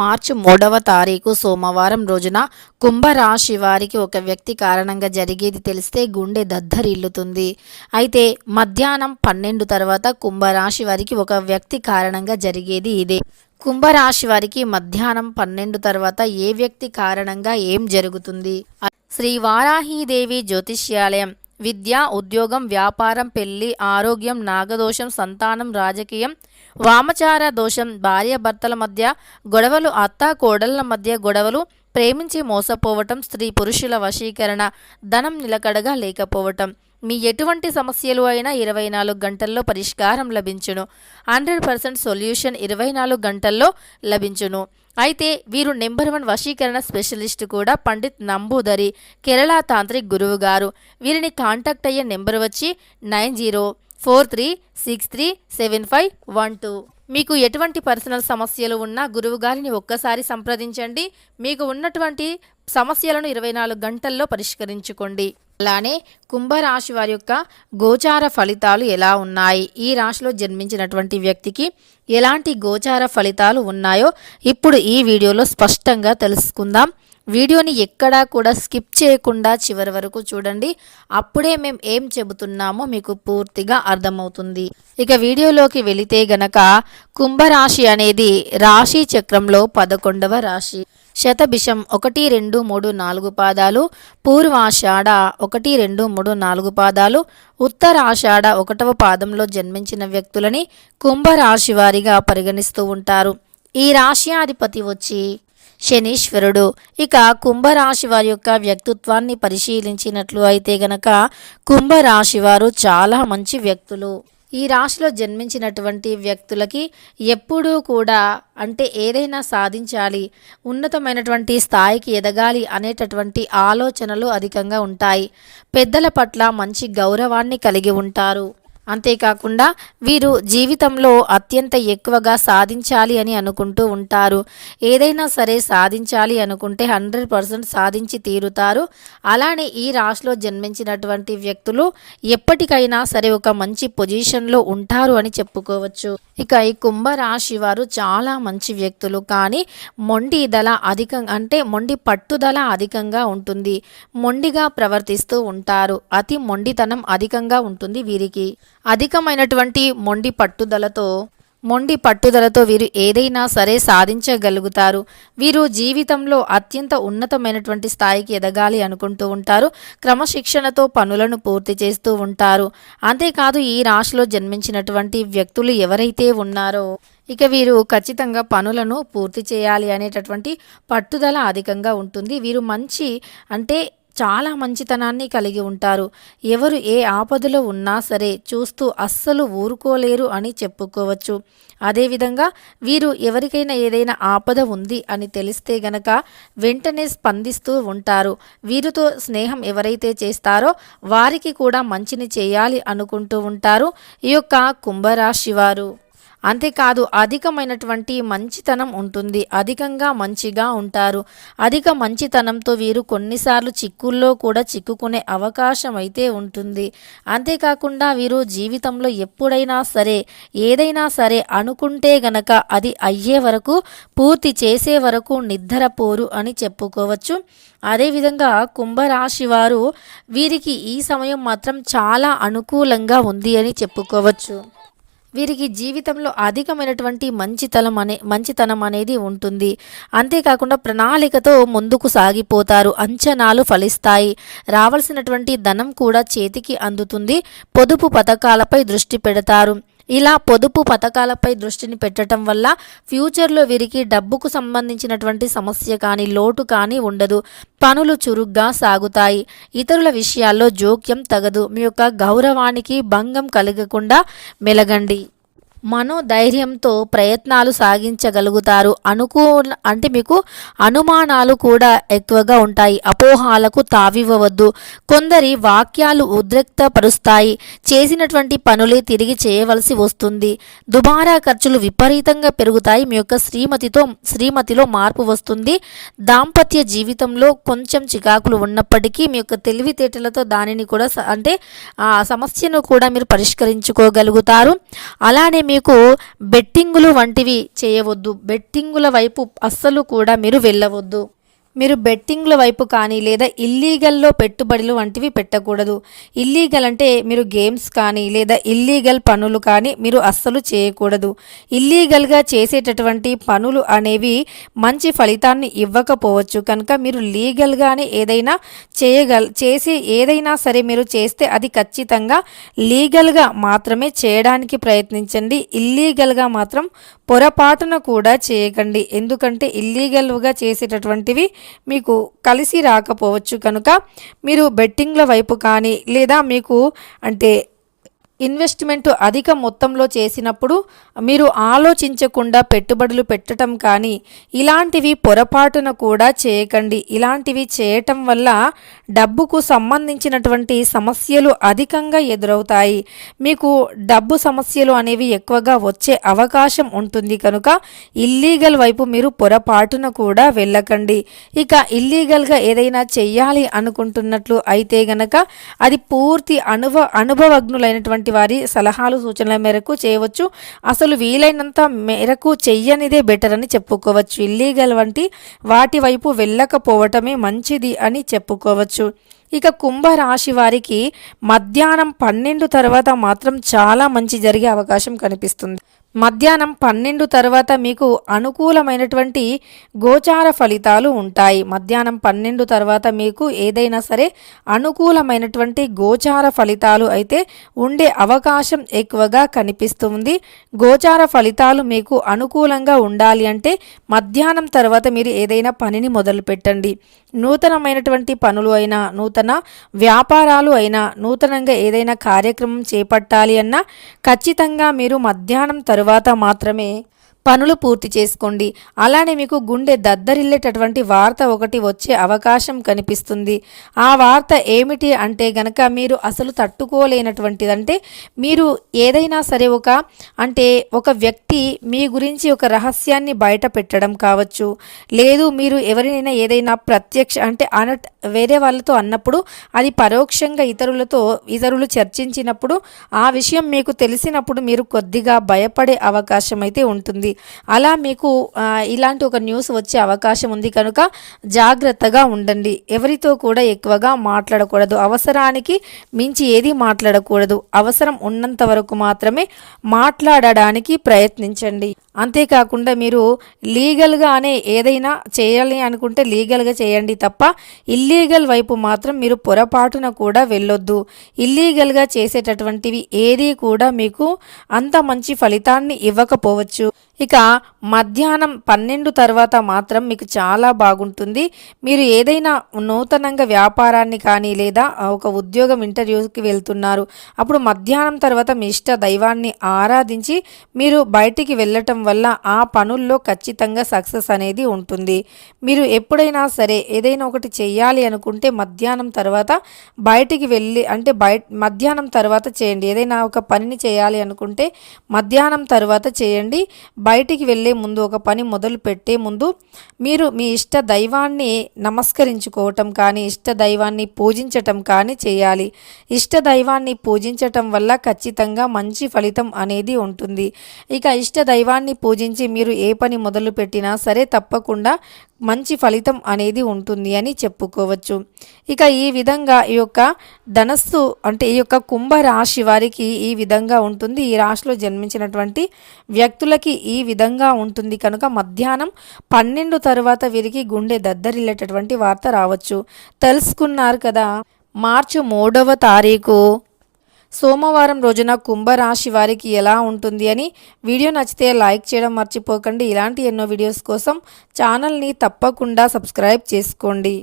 మార్చి 3వ తారీఖు సోమవారం రోజున కుంభరాశి వారికి ఒక వ్యక్తి కారణంగా జరిగేది తెలిస్తే గుండె దద్దరిల్లుతుంది. అయితే మధ్యాహ్నం 12 తర్వాత కుంభరాశి వారికి ఒక వ్యక్తి కారణంగా జరిగేది ఇదే. కుంభరాశి వారికి మధ్యాహ్నం 12 తర్వాత ఏ వ్యక్తి కారణంగా ఏం జరుగుతుంది? శ్రీ వారాహీదేవి జ్యోతిష్యాలయం. విద్య, ఉద్యోగం, వ్యాపారం, పెళ్లి, ఆరోగ్యం, నాగదోషం, సంతానం, రాజకీయం, వామచార దోషం, భార్యాభర్తల మధ్య గొడవలు, అత్త కోడళ్ల మధ్య గొడవలు, ప్రేమించి మోసపోవటం, స్త్రీ పురుషుల వశీకరణ, ధనం నిలకడగా లేకపోవటం, మీ ఎటువంటి సమస్యలు అయినా 24 గంటల్లో పరిష్కారం లభించును. 100% సొల్యూషన్ 24 గంటల్లో లభించును. అయితే వీరు నెంబర్ 1 వశీకరణ స్పెషలిస్ట్ కూడా పండిత్ నంబూదరి, కేరళ తాంత్రిక్ గురువు గారు. వీరిని కాంటాక్ట్ అయ్యే నెంబర్ వచ్చి 9043637512. మీకు ఎటువంటి పర్సనల్ సమస్యలు ఉన్నా గురువు గారిని ఒక్కసారి సంప్రదించండి. మీకు ఉన్నటువంటి సమస్యలను 24 గంటల్లో పరిష్కరించుకోండి. అలానే కుంభరాశి వారి యొక్క గోచార ఫలితాలు ఎలా ఉన్నాయి, ఈ రాశిలో జన్మించినటువంటి వ్యక్తికి ఎలాంటి గోచార ఫలితాలు ఉన్నాయో ఇప్పుడు ఈ వీడియోలో స్పష్టంగా తెలుసుకుందాం. వీడియోని ఎక్కడా కూడా స్కిప్ చేయకుండా చివరి వరకు చూడండి. అప్పుడే మేము ఏం చెబుతున్నామో మీకు పూర్తిగా అర్థమవుతుంది. ఇక వీడియోలోకి వెళితే గనక కుంభరాశి అనేది రాశి చక్రంలో 11వ రాశి. శతభిషం 1, 2, 3, 4 పాదాలు, పూర్వాషాఢ 1, 2, 3, 4 పాదాలు, ఉత్తరాషాఢ 1వ పాదంలో జన్మించిన వ్యక్తులని కుంభరాశి వారిగా పరిగణిస్తూ ఉంటారు. ఈ రాశ్యాధిపతి వచ్చి శనీశ్వరుడు. ఇక కుంభరాశి వారి యొక్క వ్యక్తిత్వాన్ని పరిశీలించినట్లు అయితే గనక కుంభరాశి వారు చాలా మంచి వ్యక్తులు. ఈ రాశిలో జన్మించినటువంటి వ్యక్తులకి ఎప్పుడూ కూడా అంటే ఏదైనా సాధించాలి, ఉన్నతమైనటువంటి స్థాయికి ఎదగాలి అనేటటువంటి ఆలోచనలు అధికంగా ఉంటాయి. పెద్దల పట్ల మంచి గౌరవాన్ని కలిగి ఉంటారు. అంతేకాకుండా వీరు జీవితంలో అత్యంత ఎక్కువగా సాధించాలి అని అనుకుంటూ ఉంటారు. ఏదైనా సరే సాధించాలి అనుకుంటే 100% సాధించి తీరుతారు. అలానే ఈ రాశిలో జన్మించినటువంటి వ్యక్తులు ఎప్పటికైనా సరే ఒక మంచి పొజిషన్లో ఉంటారు అని చెప్పుకోవచ్చు. ఇక ఈ కుంభరాశి వారు చాలా మంచి వ్యక్తులు, కానీ మొండి పట్టుదల అధికంగా ఉంటుంది. మొండిగా ప్రవర్తిస్తూ ఉంటారు. అతి మొండితనం అధికంగా ఉంటుంది వీరికి. అధికమైనటువంటి మొండి పట్టుదలతో వీరు ఏదైనా సరే సాధించగలుగుతారు. వీరు జీవితంలో అత్యంత ఉన్నతమైనటువంటి స్థాయికి ఎదగాలి అనుకుంటూ ఉంటారు. క్రమశిక్షణతో పనులను పూర్తి చేస్తూ ఉంటారు. అంతేకాదు ఈ రాశిలో జన్మించినటువంటి వ్యక్తులు ఎవరైతే ఉన్నారో ఇక వీరు ఖచ్చితంగా పనులను పూర్తి చేయాలి అనేటటువంటి పట్టుదల అధికంగా ఉంటుంది. వీరు చాలా మంచితనాన్ని కలిగి ఉంటారు. ఎవరు ఏ ఆపదలో ఉన్నా సరే చూస్తూ అస్సలు ఊరుకోలేరు అని చెప్పుకోవచ్చు. అదేవిధంగా వీరు ఎవరికైనా ఏదైనా ఆపద ఉంది అని తెలిస్తే గనక వెంటనే స్పందిస్తూ ఉంటారు. వీరితో స్నేహం ఎవరైతే చేస్తారో వారికి కూడా మంచిని చేయాలి అనుకుంటూ ఉంటారు ఈ యొక్క కుంభరాశి వారు. అంతేకాదు అధికమైనటువంటి మంచితనం ఉంటుంది. అధికంగా మంచిగా ఉంటారు. అధిక మంచితనంతో వీరు కొన్నిసార్లు చిక్కుల్లో కూడా చిక్కుకునే అవకాశం అయితే ఉంటుంది. అంతేకాకుండా వీరు జీవితంలో ఎప్పుడైనా సరే ఏదైనా సరే అనుకుంటే గనక అది అయ్యే వరకు, పూర్తి చేసే వరకు నిద్రపోరు అని చెప్పుకోవచ్చు. అదేవిధంగా కుంభరాశి వారు వీరికి ఈ సమయం మాత్రం చాలా అనుకూలంగా ఉంది అని చెప్పుకోవచ్చు. వీరికి జీవితంలో అధికమైనటువంటి మంచితనం అనేది ఉంటుంది. అంతేకాకుండా ప్రణాళికతో ముందుకు సాగిపోతారు. అంచనాలు ఫలిస్తాయి. రావాల్సినటువంటి ధనం కూడా చేతికి అందుతుంది. పొదుపు పథకాలపై దృష్టి పెడతారు. ఇలా పొదుపు పథకాలపై దృష్టిని పెట్టడం వల్ల ఫ్యూచర్లో వీరికి డబ్బుకు సంబంధించినటువంటి సమస్య కానీ లోటు కానీ ఉండదు. పనులు చురుగ్గా సాగుతాయి. ఇతరుల విషయాల్లో జోక్యం తగదు. మీ యొక్క గౌరవానికి భంగం కలగకుండా మెలగండి. మనోధైర్యంతో ప్రయత్నాలు సాగించగలుగుతారు. మీకు అనుమానాలు కూడా ఎక్కువగా ఉంటాయి. అపోహాలకు తావివ్వవద్దు. కొందరి వాక్యాలు ఉద్రిక్తపరుస్తాయి. చేసినటువంటి పనులే తిరిగి చేయవలసి వస్తుంది. దుబారా ఖర్చులు విపరీతంగా పెరుగుతాయి. మీ యొక్క శ్రీమతిలో మార్పు వస్తుంది. దాంపత్య జీవితంలో కొంచెం చికాకులు ఉన్నప్పటికీ మీ యొక్క తెలివితేటలతో దానిని కూడా ఆ సమస్యను కూడా మీరు పరిష్కరించుకోగలుగుతారు. అలానే మీకు బెట్టింగులు వంటివి చేయవద్దు. బెట్టింగుల వైపు అస్సలు కూడా మీరు వెళ్ళవద్దు. మీరు బెట్టింగ్ల వైపు కానీ లేదా ఇల్లీగల్లో పెట్టుబడులు వంటివి పెట్టకూడదు. ఇల్లీగల్ అంటే మీరు గేమ్స్ కానీ లేదా ఇల్లీగల్ పనులు కానీ మీరు అస్సలు చేయకూడదు. ఇల్లీగల్గా చేసేటటువంటి పనులు అనేవి మంచి ఫలితాన్ని ఇవ్వకపోవచ్చు. కనుక మీరు లీగల్గానే ఏదైనా చేసి ఏదైనా సరే మీరు చేస్తే అది ఖచ్చితంగా లీగల్గా మాత్రమే చేయడానికి ప్రయత్నించండి. ఇల్లీగల్గా మాత్రం పొరపాటున కూడా చేయకండి. ఎందుకంటే ఇల్లీగల్గా చేసేటటువంటివి మీకు కలిసి రాకపోవచ్చు. కనుక మీరు బెట్టింగ్ల వైపు కానీ లేదా మీకు అంటే ఇన్వెస్ట్మెంట్ అధిక మొత్తంలో చేసినప్పుడు మీరు ఆలోచించకుండా పెట్టుబడులు పెట్టడం కానీ ఇలాంటివి పొరపాటున కూడా చేయకండి. ఇలాంటివి చేయటం వల్ల డబ్బుకు సంబంధించినటువంటి సమస్యలు అధికంగా ఎదురవుతాయి. మీకు డబ్బు సమస్యలు అనేవి ఎక్కువగా వచ్చే అవకాశం ఉంటుంది. కనుక ఇల్లీగల్ వైపు మీరు పొరపాటున కూడా వెళ్ళకండి. ఇక ఇల్లీగల్గా ఏదైనా చెయ్యాలి అనుకుంటున్నట్లు అయితే గనక అది పూర్తి అనుభవజ్ఞులైనటువంటి వారి సలహాలు సూచనల మేరకు చేయవచ్చు. అసలు వీలైనంత మేరకు చెయ్యనిదే బెటర్ అని చెప్పుకోవచ్చు. ఇల్లీగల్ వంటి వాటి వైపు వెళ్ళకపోవటమే మంచిది అని చెప్పుకోవచ్చు. ఇక కుంభరాశి వారికి మధ్యాహ్నం 12 తర్వాత మాత్రం చాలా మంచి జరిగే అవకాశం కనిపిస్తుంది. మధ్యాహ్నం 12 తర్వాత మీకు అనుకూలమైనటువంటి గోచార ఫలితాలు ఉంటాయి. మధ్యాహ్నం 12 తర్వాత మీకు ఏదైనా సరే అనుకూలమైనటువంటి గోచార ఫలితాలు అయితే ఉండే అవకాశం ఎక్కువగా కనిపిస్తుంది. గోచార ఫలితాలు మీకు అనుకూలంగా ఉండాలి అంటే మధ్యాహ్నం తర్వాత మీరు ఏదైనా పనిని మొదలు పెట్టండి. నూతనమైనటువంటి పనులు అయినా, నూతన వ్యాపారాలు అయినా, నూతనంగా ఏదైనా కార్యక్రమం చేపట్టాలి అన్నా ఖచ్చితంగా మీరు మధ్యాహ్నం తరువాత మాత్రమే పనులు పూర్తి చేసుకోండి. అలానే మీకు గుండె దద్దరిల్లేటటువంటి వార్త ఒకటి వచ్చే అవకాశం కనిపిస్తుంది. ఆ వార్త ఏమిటి అంటే గనక మీరు అసలు తట్టుకోలేనటువంటిదంటే మీరు ఏదైనా సరే ఒక వ్యక్తి మీ గురించి ఒక రహస్యాన్ని బయట పెట్టడం కావచ్చు, లేదు మీరు ఎవరినైనా ఏదైనా ప్రత్యక్ష అంటే వేరే వాళ్ళతో అన్నప్పుడు అది పరోక్షంగా ఇతరులు చర్చించినప్పుడు ఆ విషయం మీకు తెలిసినప్పుడు మీరు కొద్దిగా భయపడే అవకాశం అయితే ఉంటుంది. అలా మీకు ఇలాంటి ఒక న్యూస్ వచ్చే అవకాశం ఉంది. కనుక జాగ్రత్తగా ఉండండి. ఎవరితో కూడా ఎక్కువగా మాట్లాడకూడదు. అవసరానికి మించి ఏది మాట్లాడకూడదు. అవసరం ఉన్నంత వరకు మాత్రమే మాట్లాడడానికి ప్రయత్నించండి. అంతేకాకుండా మీరు లీగల్గానే ఏదైనా చేయాలి అనుకుంటే లీగల్గా చేయండి తప్ప ఇల్లీగల్ వైపు మాత్రం మీరు పొరపాటున కూడా వెళ్ళొద్దు. ఇల్లీగల్గా చేసేటటువంటివి ఏది కూడా మీకు అంత మంచి ఫలితాన్ని ఇవ్వకపోవచ్చు. ఇక మధ్యాహ్నం 12 తర్వాత మాత్రం మీకు చాలా బాగుంటుంది. మీరు ఏదైనా నూతనంగా వ్యాపారాన్ని కానీ లేదా ఒక ఉద్యోగం ఇంటర్వ్యూకి వెళ్తున్నారు, అప్పుడు మధ్యాహ్నం తర్వాత మీ ఇష్ట దైవాన్ని ఆరాధించి మీరు బయటికి వెళ్ళటం వల్ల ఆ పనుల్లో ఖచ్చితంగా సక్సెస్ అనేది ఉంటుంది. మీరు ఎప్పుడైనా సరే ఏదైనా ఒకటి చెయ్యాలి అనుకుంటే మధ్యాహ్నం తర్వాత బయటికి వెళ్ళి మధ్యాహ్నం తర్వాత చేయండి. ఏదైనా ఒక పనిని చేయాలి అనుకుంటే మధ్యాహ్నం తర్వాత చేయండి. బయటికి వెళ్ళే ముందు ఒక పని మొదలు పెట్టే ముందు మీరు మీ ఇష్ట దైవాన్ని నమస్కరించుకోవటం కానీ ఇష్ట దైవాన్ని పూజించటం కానీ చేయాలి. ఇష్ట దైవాన్ని పూజించటం వల్ల ఖచ్చితంగా మంచి ఫలితం అనేది ఉంటుంది. ఇక ఇష్ట దైవాన్ని పూజించి మీరు ఏ పని మొదలు పెట్టినా సరే తప్పకుండా మంచి ఫలితం అనేది ఉంటుంది అని చెప్పుకోవచ్చు. ఇక ఈ విధంగా ఈ యొక్క ధనస్సు అంటే ఈ యొక్క కుంభరాశి వారికి ఈ విధంగా ఉంటుంది. ఈ రాశిలో జన్మించినటువంటి వ్యక్తులకి ఈ విధంగా ఉంటుంది. కనుక మధ్యాహ్నం 12 తర్వాత వీరికి గుండె దద్దరిల్లేటటువంటి వార్త రావచ్చు. తెలుసుకున్నారు కదా. మార్చి 3వ తారీఖు సోమవారం రోజున కుంభరాశి వారికి ఎలా ఉంటుంది అని. వీడియో నచ్చితే లైక్ చేయడం మర్చిపోకండి. ఇలాంటి ఎన్నో వీడియోస్ కోసం ఛానల్ని తప్పకుండా సబ్స్క్రైబ్ చేసుకోండి.